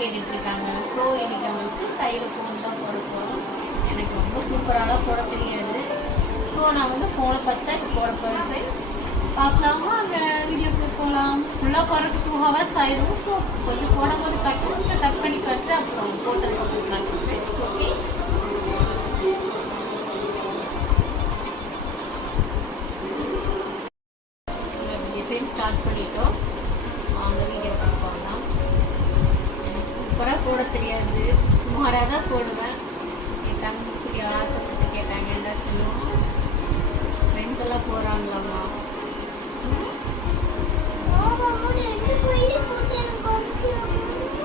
கேட்டுட்டு இருக்காங்க. ஸோ இன்னைக்கு அவங்களுக்கு கையில் ஃபோன் தான் போட போகிறோம். எனக்கு ரொம்ப சூப்பராலாம் போட தெரியாது. ஸோ நான் வந்து ஃபோனை பார்த்து இப்போ போட போகிறேன் ஃப்ரெண்ட்ஸ். பார்க்கலாமா? அந்த வீடியோக்குள்ள போகலாம். ஃபுல்லாக போகிறதுக்கு 2 hours ஆயிரும். ஸோ கொஞ்சம் போடும்போது கட் பண்ணி கட்டு அப்புறம் போட்டதுக்கு அப்புறம் ஃப்ரெண்ட்ஸ். ஓகே, டிசைன் ஸ்டார்ட் பண்ணிட்டோம். அவங்க வீடியோ பார்க்கலாம். எனக்கு சூப்பராக போட தெரியாது, சுமாராக தான் போடுவேன். என் தம்பி ஆசைப்பட்டு கேட்டாங்க, என்ன சொல்லுவோம், ஃப்ரெண்ட்ஸ் எல்லாம் போகிறாங்களாம்மா.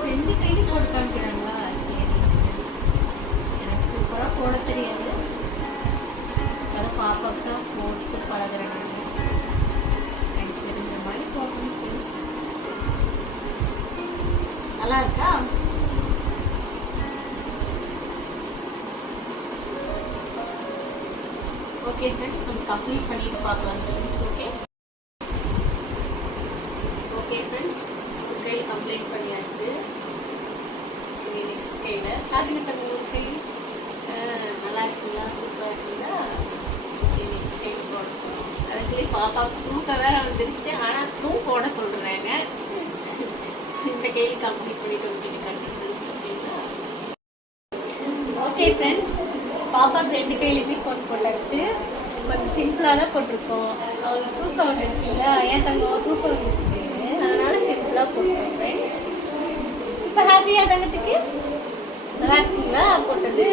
ரெண்டு கையிலும் போட்டு காமிக்கிறாங்களா? சரி, எனக்கு சூப்பராக போட தெரியாது. அதை பாப்பாவுக்கு தான் போட்டு பழகிறேன். எனக்கு தெரிஞ்ச மாதிரி போடணும் ஃப்ரெண்ட்ஸ். நல்லா இருக்கா? ஓகே ஃப்ரெண்ட்ஸ், நம்ம கம்ப்ளீட் பண்ணிட்டு பார்க்கலாம் ஃப்ரெண்ட்ஸ். ஓகே ஃப்ரெண்ட்ஸ், ஒரு கை கம்ப்ளீட் பண்ணியாச்சு. நெக்ஸ்ட் கையில் காட்டுங்க தங்க, ஒரு கை நல்லா இருக்குங்களா? சூப்பராக இருக்குங்களா? ஓகே, நெக்ஸ்ட் கை போடணும். அதுக்குள்ளே பாப்பாவுக்கு தூக்க வேற வந்துருச்சு. ஆனால் போட சொல்கிறாங்க. இந்த கையில் கம்ப்ளீட் பண்ணிட்டு ஓகே காட்டுங்க அப்படின்னா. ஓகே ஃப்ரெண்ட்ஸ், பாப்பாவுக்கு 2 கையிலுமே போட்டாச்சு. கொஞ்சம் சிம்பிளாக தான் போட்டிருக்கோம். அவளுக்கு தூக்கம் வந்துடுச்சுங்களா? ஏன் தங்கம் தூக்கம் வந்துடுச்சு, அதனால சிம்பிளாக போட்டோம் ஃப்ரெண்ட்ஸ். இப்போ ஹாப்பியாக தங்கத்துக்கு நல்லா இருக்குங்களா போட்டது?